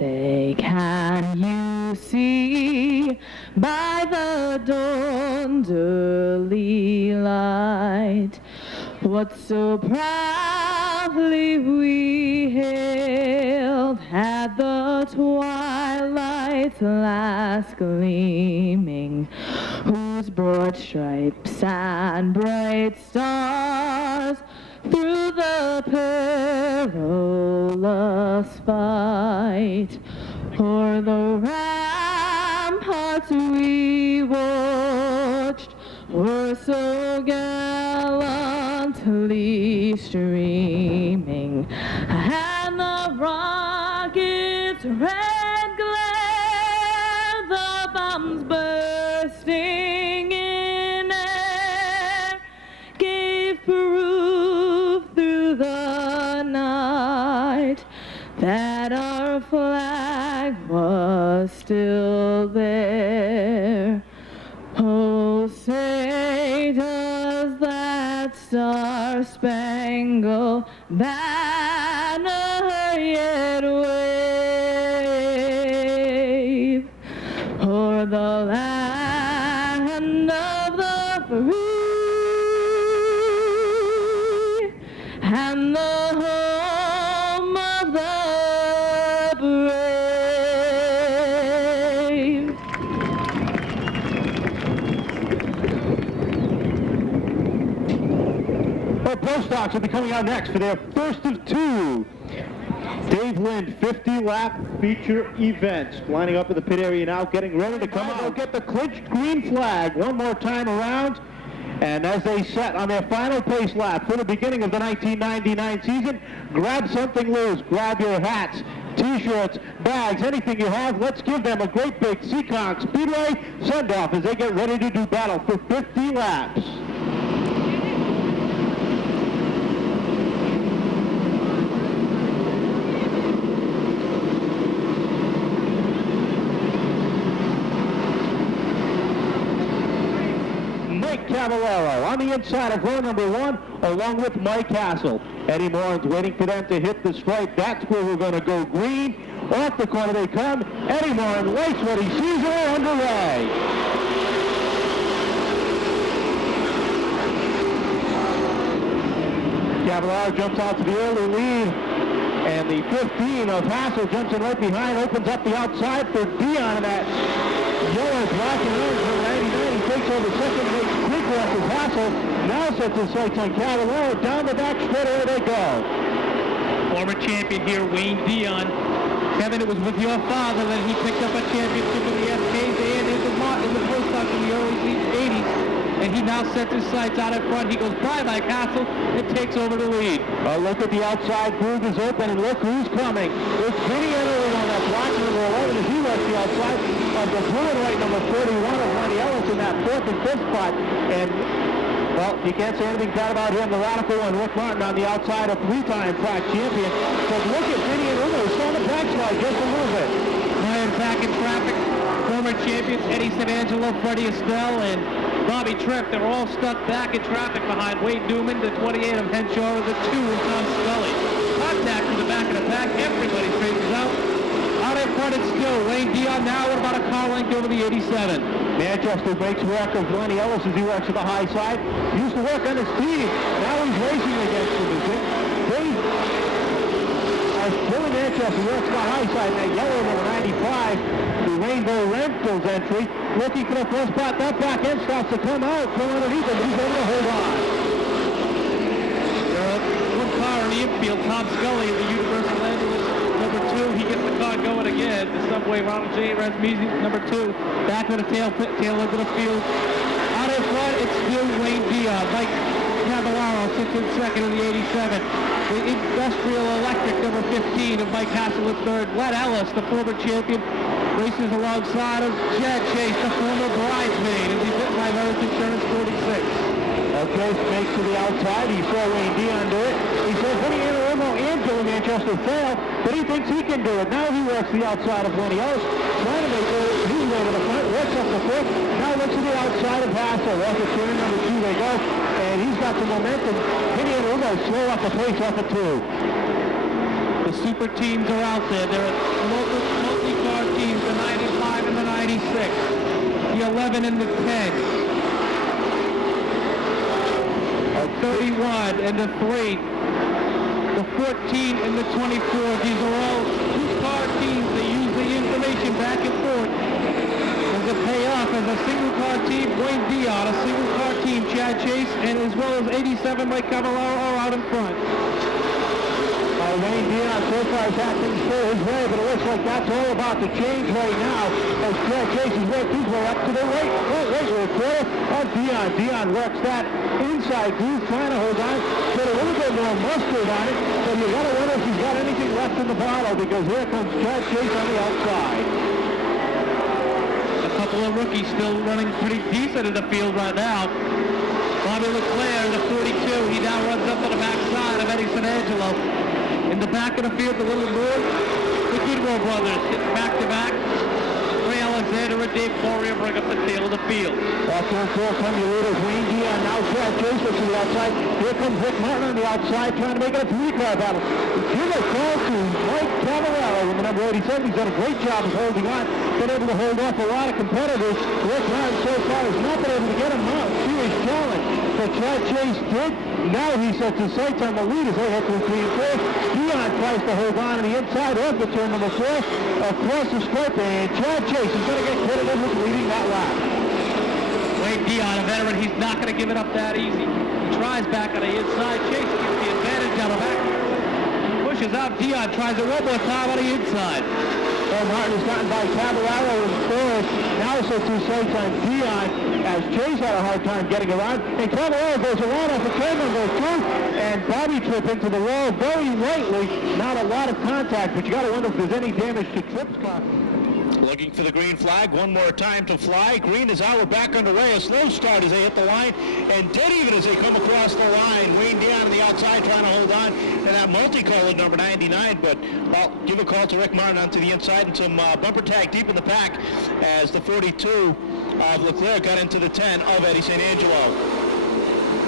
say, can you see by the dawn's early light what so proudly we hailed at the twilight's last gleaming, whose broad stripes and bright stars through the perilous fight o'er the ramparts we watched were so gallantly streaming, and the rocket's red glare, the bombs bursting in air, gave proof through the night that our flag was still there. Oh, say does that star-spangled banner yet wave o'er the land of the free and the home of the brave? Pro Stocks will be coming out next for their first of two Dave Lind 50-lap feature events. Lining up in the pit area now, getting ready to come out. They'll get the clinched green flag one more time around. And as they set on their final pace lap for the beginning of the 1999 season, grab something loose. Grab your hats, T-shirts, bags, anything you have. Let's give them a great big Seekonk Speedway send-off as they get ready to do battle for 50 laps. Cavallero on the inside of row number one, along with Mike Astle. Eddie Morin's waiting for them to hit the stripe. That's where we're going to go green. Off the corner they come. Eddie Morin waits what he sees are underway. Cavallero jumps out to the early lead, and the 15 of Hassel jumps in right behind, opens up the outside for Dion in that yellow, black, and orange for 99. He takes over second, makes quick left as Hassel. Now sets his sights on Cavallero. Down the back straightaway they go. Former champion here, Wayne Dion. Kevin, it was with your father that he picked up a championship in the FKs and in the Pro Stock in the early 80s. And he now sets his sights out in front. He goes by Mike Astle and takes over the lead. Look at the outside. Groove is open, and look who's coming. It's Vinny Enderlin on that block number 11 as he left the outside of the blue and white number 41 of Len Ellis in that fourth and fifth spot. And, well, you can't say anything bad about him. The radical one, Rick Martin on the outside, a three-time track champion. But look at Vinny Enderlin. He's on the backslide just a little bit. Ryan back in traffic. Former champions Eddie Santangelo, Fred Astle, and Bobby Tripp. They're all stuck back in traffic behind Wade Newman, the 28 of Henshaw, the 2 of Tom Scully. Contact from the back of the pack. Everybody straightens out. Out in front it's still Wayne Dion now with about a car length over the 87. Manchester makes work of Len Ellis as he works to the high side. Used to work on his team. Now he's racing against him. As Billy Manchester works to the high side, that yellow number 95, the Rainbow Rentals entry, looking for the first spot. That back end starts to come out from underneath him. He's able to hold on. One car in the infield, Tom Scully, the Universal Ambulance, number 2. He gets the car going again. The Subway, Ronald J. Rasmussen, number 2. Back to the tail end of the field. Out in front, it's still Wayne Dion. Mike Cavallero sits in second in the 87. The Industrial Electric, number 15, of Mike Hassel in third. Len Ellis, the former champion, races alongside of Chad Chace, the former bridesmaid, as he's hit by Heritage Insurance 46. Okay, makes to the outside. He saw Wayne Dion do it. He says Vinny Enderlin and Billy Manchester fail, but he thinks he can do it. Now he works the outside of Lenny Ellis, trying to make his way to the front, works up the foot. Now looks to the outside of Hassel. Off the turn number 2 they go, and he's got the momentum. Vinny Enderlin slow off the pace off of 2. The super teams are out there. They're at local 11 and the 10. 31 and the 3. The 14 and the 24. These are all two-car teams. They use the information back and forth. Does it pay off as a single-car team? Wayne Dion, a single-car team, Chad Chace, and as well as 87 Mike Cavallaro are out in front. Wayne Dion so far is acting still his way, but it looks like that's all about to change right now as Chad Chace has worked his way up to the right quarter of Dion. Dion works that inside groove, trying to hold on, put a little bit more mustard on it, but you got to wonder if he's got anything left in the bottle, because here comes Chad Chace on the outside. A couple of rookies still running pretty decent in the field right now. Bobby LeClerc, the 42, he now runs up to the backside of Eddie San Angelo. In the back of the field, a little more, the Goodwill brothers hit back-to-back. Ray Alexander and Dave Poirier bring up the tail of the field. Off to four come your leaders, Wayne Dion, now Chad Chace to the outside. Here comes Rick Martin on the outside, trying to make it a three-car battle. Give a call to Mike Cavallaro, the number 87. He's done a great job of holding on, been able to hold off a lot of competitors. Rick Martin so far has not been able to get him out. Serious challenge. But Chad Chace did. Now he sets his sights on the leaders. They head through 3 and 4. Dion tries to hold on the inside of the turn number 4 across the stripe, and Chad Chace is going to get credited with leading that lap. Wayne Dion, a veteran, he's not going to give it up that easy. He tries back on the inside. Chace gets the advantage on the back. Pushes out. Dion tries it one more time on the inside. Well, Martin has gotten by Cavallaro in third. Now sets his sights on Dion as Chace had a hard time getting around. And Cavallaro goes around off the turn number 2, and Bobby Tripp into the wall very lightly. Not a lot of contact, but you got to wonder if there's any damage to Tripp's car. Looking for the green flag, one more time to fly. Green is out, we're back underway. A slow start as they hit the line, and dead even as they come across the line. Wayne Dion on the outside trying to hold on, and that multicolored number 99, but well, give a call to Rick Martin onto the inside, and some bumper tag deep in the pack as the 42 of LeClerc got into the 10 of Eddie San Angelo.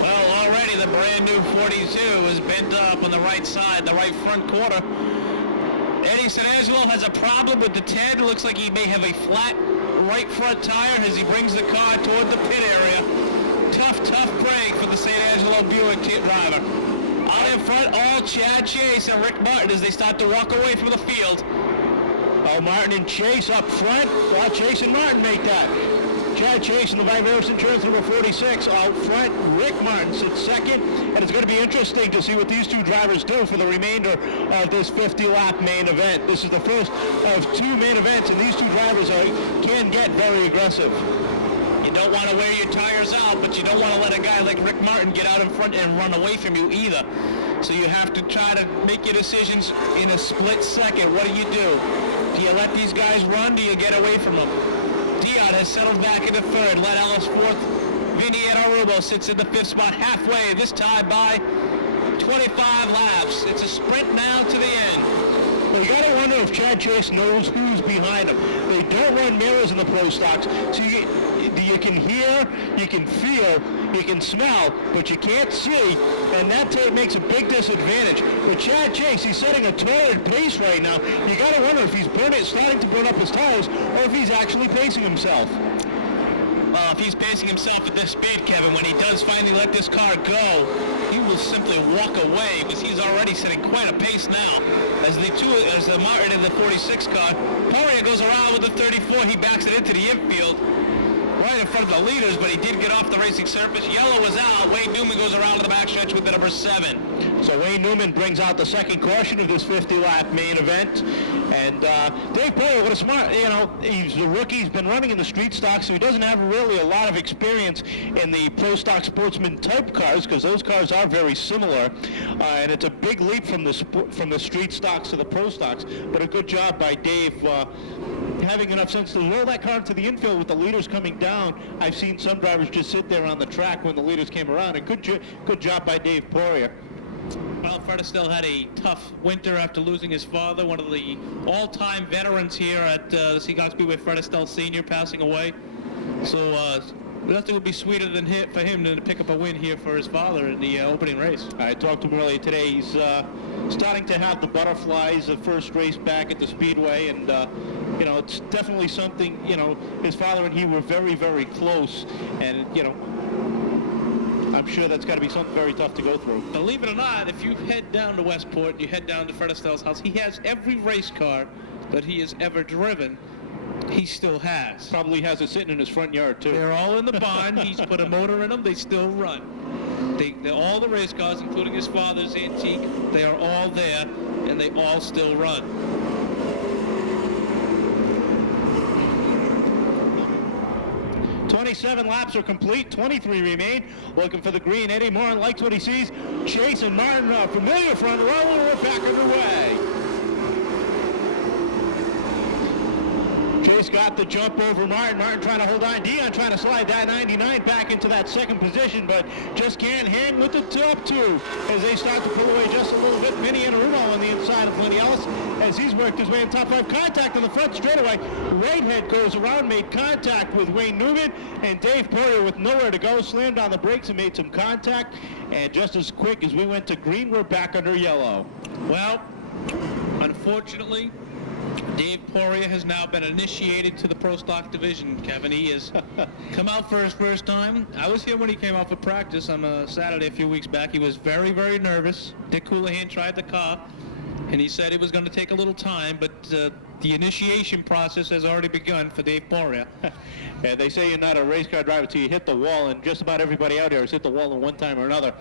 Well, already the brand new 42 is bent up on the right side, the right front quarter. Eddie San Angelo has a problem with the 10. It looks like he may have a flat right front tire as he brings the car toward the pit area. Tough break for the San Angelo Buick driver. Out in front, all Chad Chace and Rick Martin as they start to walk away from the field. Oh, Martin and Chace up front. Well, Chace and Martin make that. Chad Chace in the Viveris Insurance number 46 out front. Rick Martin sits second, and it's going to be interesting to see what these two drivers do for the remainder of this 50-lap main event. This is the first of 2 main events, and these two drivers can get very aggressive. You don't want to wear your tires out, but you don't want to let a guy like Rick Martin get out in front and run away from you either. So you have to try to make your decisions in a split second. What do? Do you let these guys run? Do you get away from them? Dion has settled back into third. Len Ellis fourth. Vinny Arubo sits in the 5th spot halfway, this time by 25 laps. It's a sprint now to the end. Well, you got to wonder if Chad Chace knows who's behind him. They don't run mirrors in the pro stocks, so you can hear, you can feel, you can smell, but you can't see, and that makes a big disadvantage. But Chad Chace, he's setting a torrid pace right now. You got to wonder if he's starting to burn up his tires, or if he's actually pacing himself. If he's pacing himself at this speed, Kevin, when he does finally let this car go, he will simply walk away because he's already setting quite a pace now. As the Martin in the 46 car, Poirier goes around with the 34. He backs it into the infield, right in front of the leaders, but he did get off the racing surface. Yellow was out. Wayne Newman goes around to the backstretch with the number 7. So Wayne Newman brings out the second caution of this 50-lap main event. And Dave Poirier, what a smart, he's a rookie. He's been running in the street stock, so he doesn't have really a lot of experience in the pro stock sportsman type cars, because those cars are very similar. And it's a big leap from the street stocks to the pro stocks. But a good job by Dave having enough sense to roll that car into the infield with the leaders coming down. I've seen some drivers just sit there on the track when the leaders came around. A good job by Dave Poirier. Well, Fred Astle had a tough winter after losing his father, one of the all-time veterans here at the Seekonk Speedway, Fred Astle Sr., passing away. So nothing would be sweeter than for him than to pick up a win here for his father in the opening race. I talked to him earlier today. He's starting to have the butterflies of first race back at the Speedway, and you know, it's definitely something, you know, his father and he were very, very close, and, you know, I'm sure that's got to be something very tough to go through. Believe it or not, if you head down to Westport, you head down to Fred Astle's house, he has every race car that he has ever driven. He still has. Probably has it sitting in his front yard, too. They're all in the barn. He's put a motor in them. They still run. They're all the race cars, including his father's antique. They are all there, and they all still run. 27 laps are complete, 23 remain. Looking for the green. Eddie Martin likes what he sees. Chace and Martin, familiar front row, and we're back underway. Chace got the jump over Martin. Martin trying to hold on. Dion trying to slide that 99 back into that second position, but just can't hang with the top two as they start to pull away just a little bit. Vinny Inaruno on the inside of Len Ellis as he's worked his way in top five. Contact on the front straightaway. Whitehead goes around, made contact with Wayne Newman, and Dave Poirier with nowhere to go slammed on the brakes and made some contact. And just as quick as we went to green, we're back under yellow. Well, unfortunately, Dave Poirier has now been initiated to the Pro Stock division, Kevin. He has come out for his first time. I was here when he came out for practice on a Saturday a few weeks back. He was very, very nervous. Dick Houlihan tried the car, and he said it was going to take a little time, but the initiation process has already begun for Dave Poirier. And they say you're not a race car driver until you hit the wall, and just about everybody out here has hit the wall at one time or another.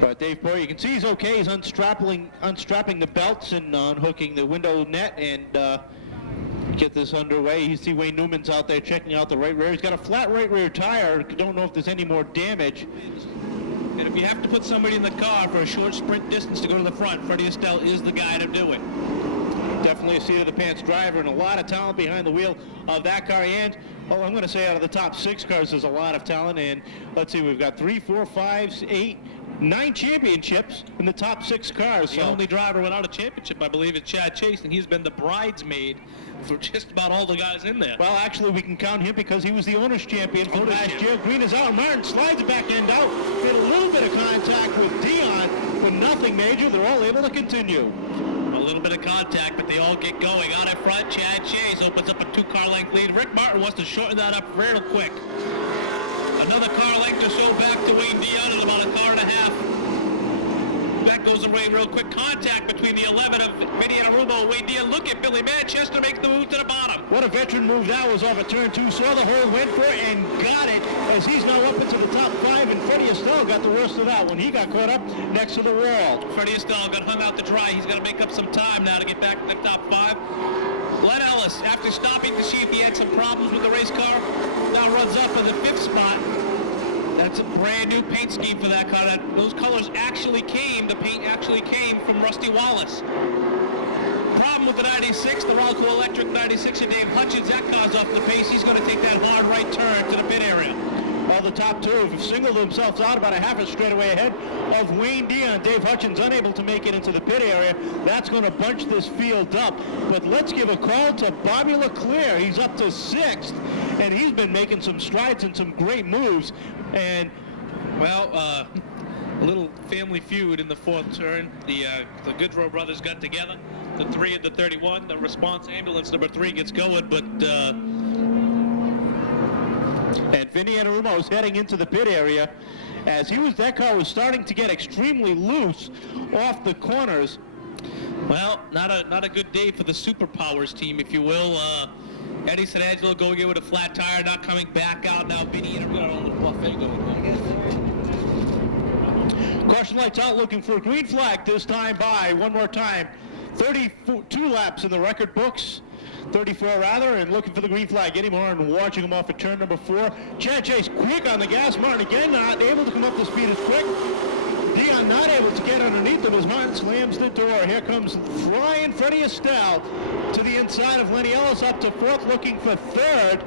But Dave Poirier, you can see he's okay. He's unstrapping the belts and unhooking the window net and get this underway. You see Wayne Newman's out there checking out the right rear. He's got a flat right rear tire. Don't know if there's any more damage. And if you have to put somebody in the car for a short sprint distance to go to the front, Fred Astle is the guy to do it. Definitely a seat-of-the-pants driver and a lot of talent behind the wheel of that car. And, oh, I'm going to say out of the top 6 cars, there's a lot of talent. And let's see, we've got 3, 4, 5, 8, 9 championships in the top 6 cars. The only driver without a championship, I believe, is Chad Chace, and he's been the bridesmaid for just about all the guys in there. Well, actually, we can count him because he was the owner's champion from last year. Green is out. Martin slides back end out. Made a little bit of contact with Dion, but nothing major. They're all able to continue. A little bit of contact, but they all get going. Out in front, Chad Chace opens up a 2-car length lead. Rick Martin wants to shorten that up real quick. Another car length or so back to Wayne Dion at about a car and a half. That goes away real quick. Contact between the 11 of Vinny Inaruno and Wayne Dion. Look at Billy Manchester make the move to the bottom. What a veteran move that was off of turn 2. Saw the hole, went for it, and got it as he's now up into the top 5. And Freddie Astle got the worst of that when he got caught up next to the wall. Freddie Astle got hung out to dry. He's got to make up some time now to get back to the top 5. Len Ellis, after stopping to see if he had some problems with the race car, now runs up in the 5th spot. That's a brand new paint scheme for that car. Those colors actually came, the paint actually came from Rusty Wallace. Problem with the 96, the Ralco Electric 96 and Dave Hutchins, that car's off the pace. He's going to take that hard right turn to the pit area. Well, the top 2 have singled themselves out about a half a straightaway ahead of Wayne Dion. Dave Hutchins unable to make it into the pit area. That's going to bunch this field up. But let's give a call to Bobby LeClerc. He's up to 6th, and he's been making some strides and some great moves. And, well, a little family feud in the 4th turn. The Goodrow brothers got together. The 3 and the 31. The response ambulance number 3 gets going, but... And Vinny Inaruno is heading into the pit area as that car was starting to get extremely loose off the corners. Well, not a good day for the Superpowers team, if you will. Eddie Sanangelo going in with a flat tire, not coming back out. Now Vinny Inaruno on the buffet going. Caution lights out, looking for a green flag this time by, one more time, 32 laps in the record books. 34 rather, and looking for the green flag anymore and watching him off at turn number 4. Chad Chace quick on the gas. Martin again not able to come up to speed as quick. Dion not able to get underneath him as Martin slams the door. Here comes flying Freddie Astle to the inside of Len Ellis up to 4th, looking for 3rd.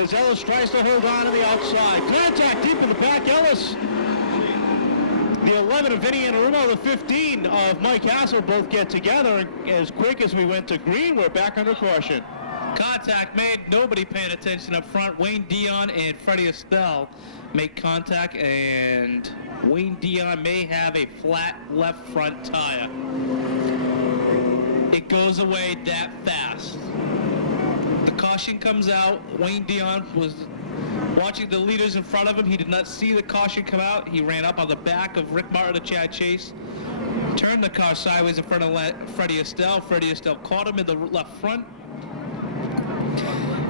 As Ellis tries to hold on the outside. Contact deep in the back. Ellis, the 11 of Vinny Inaruno, the 15 of Mike Hassel both get together. And as quick as we went to green, we're back under caution. Contact made. Nobody paying attention up front. Wayne Dion and Freddie Astle make contact, and Wayne Dion may have a flat left front tire. it goes away that fast. The caution comes out. Wayne Dion was watching the leaders in front of him. He did not see the caution come out. He ran up on the back of Rick Martin and Chad Chace, turned the car sideways in front of Freddie Astle. Freddie Astle caught him in the left front,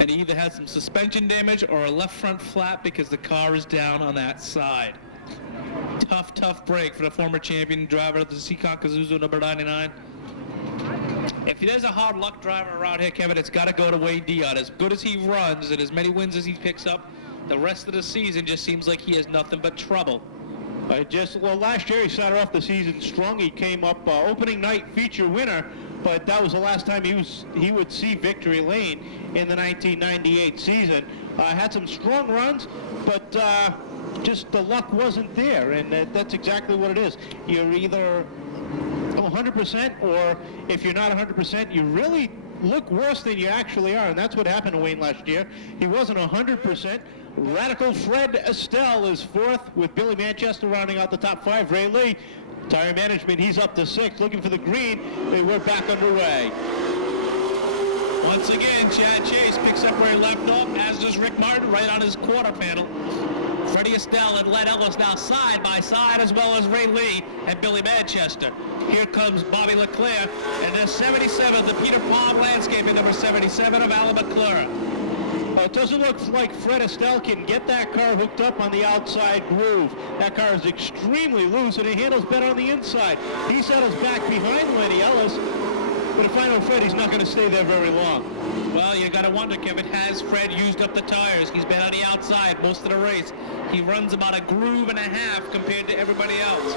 and he either had some suspension damage or a left front flap because the car is down on that side. Tough break for the former champion driver of the Seekonk Kazuzu number 99. If there's a hard luck driver around here, Kevin, it's got to go to Wayne Dion. As good as he runs and as many wins as he picks up, the rest of the season just seems like he has nothing but trouble. Last year he started off the season strong. He came up opening night feature winner, but that was the last time he would see victory lane in the 1998 season. Had some strong runs, but just the luck wasn't there, and that's exactly what it is. You're either 100%, or if you're not 100%, you really look worse than you actually are, and that's what happened to Wayne last year. He wasn't 100%. Radical Fred Astle is fourth, with Billy Manchester rounding out the top five. Ray Lee, tire management, he's up to sixth, looking for the green. We're back underway. Once again, Chad Chace picks up where he left off, as does Rick Martin, right on his quarter panel. Freddie Astle and Len Ellis now side by side, as well as Ray Lee and Billy Manchester. Here comes Bobby LeClerc, and the 77, the Peter Palm Landscaping, number 77 of Alan McClure. It doesn't look like Fred Astle can get that car hooked up on the outside groove. That car is extremely loose, and it handles better on the inside. He settles back behind Len Ellis, but if I know Fred, he's not going to stay there very long. Well, you got to wonder, Kevin, has Fred used up the tires? He's been on the outside most of the race. He runs about a groove and a half compared to everybody else.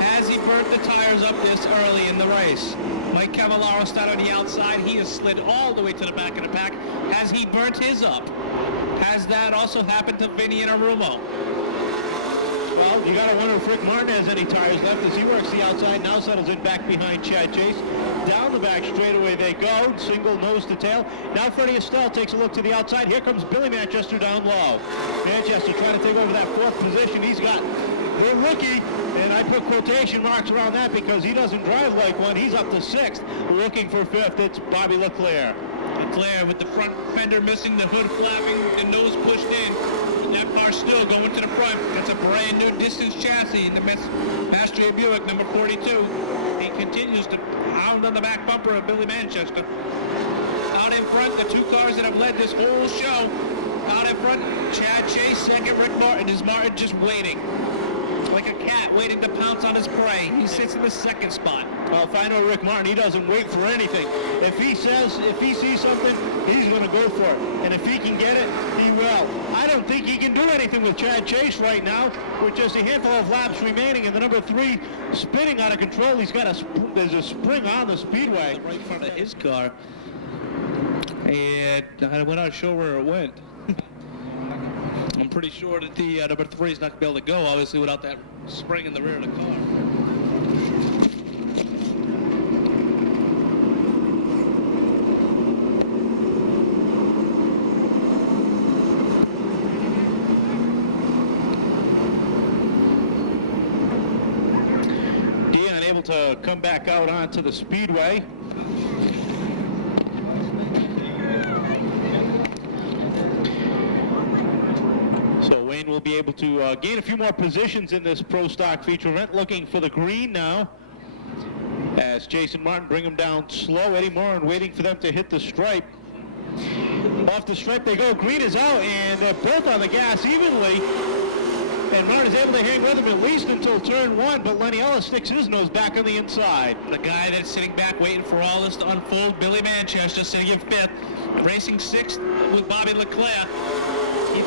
Has he burnt the tires up this early in the race? Mike Cavallaro started on the outside. He has slid all the way to the back of the pack. Has he burnt his up? Has that also happened to Vinny and Arumo? Well, you got to wonder if Rick Martin has any tires left as he works the outside, now settles in back behind Chad Chace. Down the back straightaway they go, single nose to tail. Now Freddie Astle takes a look to the outside. Here comes Billy Manchester down low. Manchester trying to take over that fourth position. He's got the rookie, and I put quotation marks around that because he doesn't drive like one. He's up to sixth, looking for fifth. It's Bobby LeClerc. LeClerc with the front fender missing, the hood flapping, the nose pushed in. That car still going to the front. That's a brand new distance chassis in the Mastery Buick number 42. He continues to pound on the back bumper of Billy Manchester. Out in front, the two cars that have led this whole show. Out in front, Chad Chace, second, Rick Martin. Is Martin just waiting? Like a cat waiting to pounce on his prey. He sits in the second spot. Well, if I know Rick Martin, he doesn't wait for anything. If he sees something, he's going to go for it. And if he can get it, he will. I don't think he can do anything with Chad Chace right now, with just a handful of laps remaining, and the number 3 spinning out of control. He's got there's a spring on the Speedway. Right in front of his car. And we're not sure where it went. I'm pretty sure that the number 3 is not going to be able to go, obviously, without that spring in the rear of the car. Dion able to come back out onto the Speedway. Will be able to gain a few more positions in this Pro Stock feature event, looking for the green now as Jason Martin bring them down slow. Eddie Moran waiting for them to hit the stripe. Off the stripe they go. Green is out, and they're both on the gas evenly, and Martin is able to hang with them at least until turn 1, but Len Ellis sticks his nose back on the inside. The guy that's sitting back waiting for all this to unfold, Billy Manchester, sitting in 5th, racing 6th with Bobby LeClerc.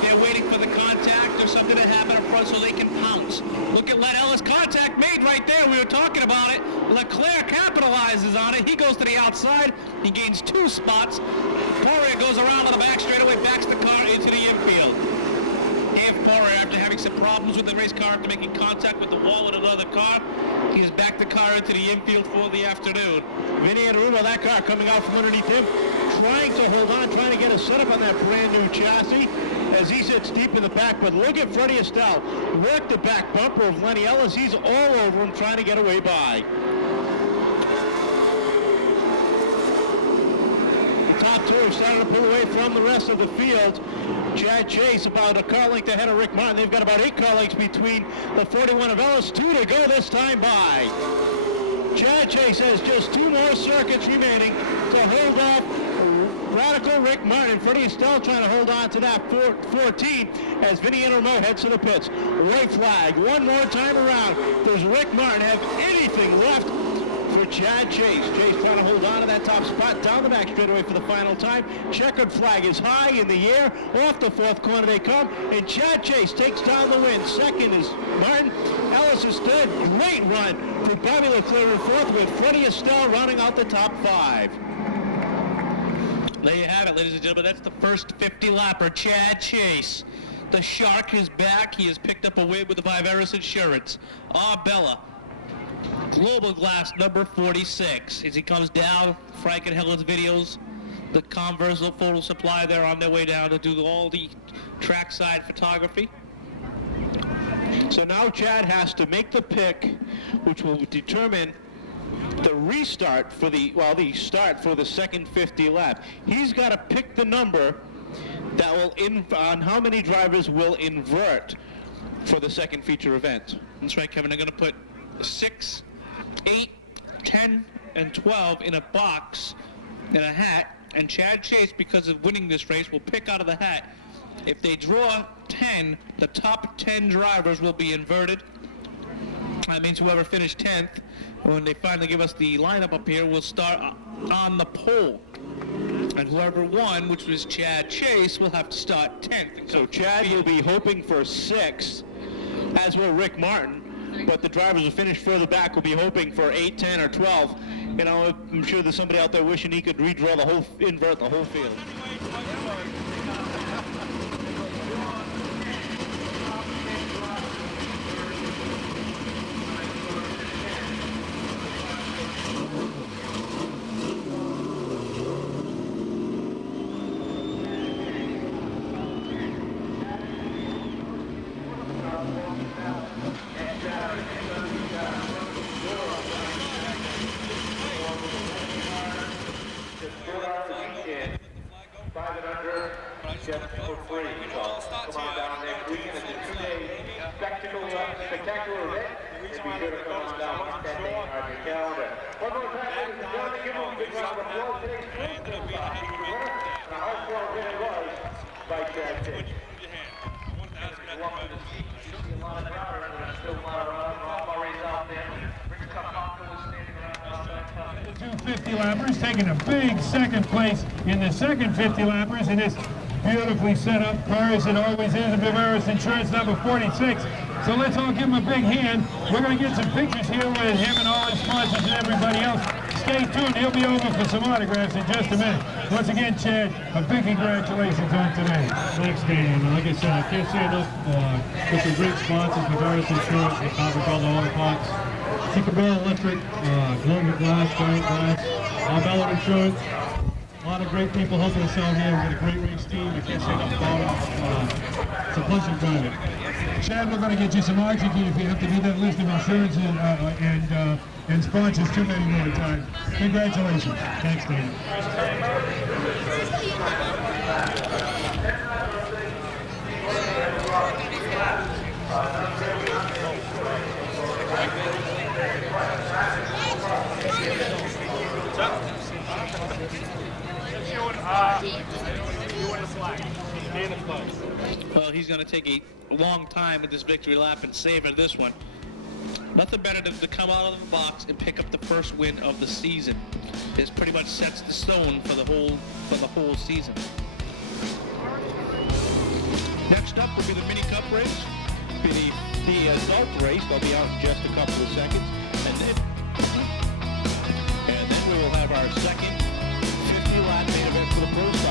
They're waiting for the contact or something to happen up front so they can pounce. Look at Len Ellis. Contact made right there. We were talking about it. LeClerc capitalizes on it. He goes to the outside. He gains 2 spots. Poirier goes around on the back straightaway, backs the car into the infield. Dave Poirier, after having some problems with the race car after making contact with the wall in another car, he has backed the car into the infield for the afternoon. Vinny and Arumo, that car coming out from underneath him, trying to hold on, trying to get a setup on that brand new chassis as he sits deep in the back. But look at Freddie Astle. Work the back bumper of Len Ellis. He's all over him trying to get away by. two have started to pull away from the rest of the field. Chad Chace about a car length ahead of Rick Martin. They've got about 8 car lengths between the 41 of Ellis. 2 to go this time by. Chad Chace has just 2 more circuits remaining to hold off Radical Rick Martin. Fred Astle trying to hold on to that 14 as Vinny Intermo heads to the pits. White flag one more time around. Does Rick Martin have anything left for Chad Chace? Chace trying to hold on to that top spot down the back straightaway for the final time. Checkered flag is high in the air. Off the 4th corner they come, and Chad Chace takes down the win. Second is Martin. Ellis is third. Great run for Bobby LeClerc in 4th with Fred Astle rounding out the top 5. There you have it, ladies and gentlemen. That's the first 50-lapper, Chad Chace. The Shark is back. He has picked up a win with the Viveris Insurance. Arbella, Global Glass number 46. As he comes down, Frank and Helen's videos, the Converse photo supply, they're on their way down to do all the trackside photography. So now Chad has to make the pick, which will determine the restart for the start for the second 50 lap. He's got to pick the number that will on how many drivers will invert for the second feature event. That's right, Kevin. They're going to put 6, 8, 10, and 12 in a box and a hat, and Chad Chace, because of winning this race, will pick out of the hat. If they draw 10, the top 10 drivers will be inverted. That means whoever finished 10th, when they finally give us the lineup up here, will start on the pole. And whoever won, which was Chad Chace, will have to start 10th. So Chad will be hoping for 6th, as will Rick Martin. But the drivers who finish further back will be hoping for 8, 10, or 12. You know, I'm sure there's somebody out there wishing he could redraw the whole, invert the whole field. Spectacular event. And be sure to come on down, mark that date on your calendar. One more time, ladies and gentlemen, give them a big round of applause. Today's first winner, and a hard-fought winner was by Chad Chace. Welcome to see a lot of drivers, but there's still a lot of Murray's out there. Rick Kapanka was standing around. The 250 lappers taking a big second place in the second 50 lappers in this beautifully set up car, as it always is, the Viveris Insurance number 46. So let's all give him a big hand. We're going to get some pictures here with him and all his sponsors and everybody else. Stay tuned. He'll be over for some autographs in just a minute. Once again, Chad, a big congratulations on today. Thanks, Dan. Like I said, I can't say enough. With some great sponsors, Viveris Insurance, the Converse Auto Parts, Seekonk Electric, Global Glass, Giant Glass, Arbella Insurance. A lot of great people helping us out here. We've got a great race team. I can't say enough about it. It's a pleasure driving. Chad, we're going to get you some oxygen if you have to do that list of insurance and sponsors too many more times. Congratulations. Thanks, Dan. Well, he's going to take a long time with this victory lap and savor this one. Nothing better than to come out of the box and pick up the first win of the season. This pretty much sets the stone for the whole season. Next up will be the mini cup race. Be the adult race. They'll be out in just a couple of seconds, and then we will have our second 50-lap main event for the pro side.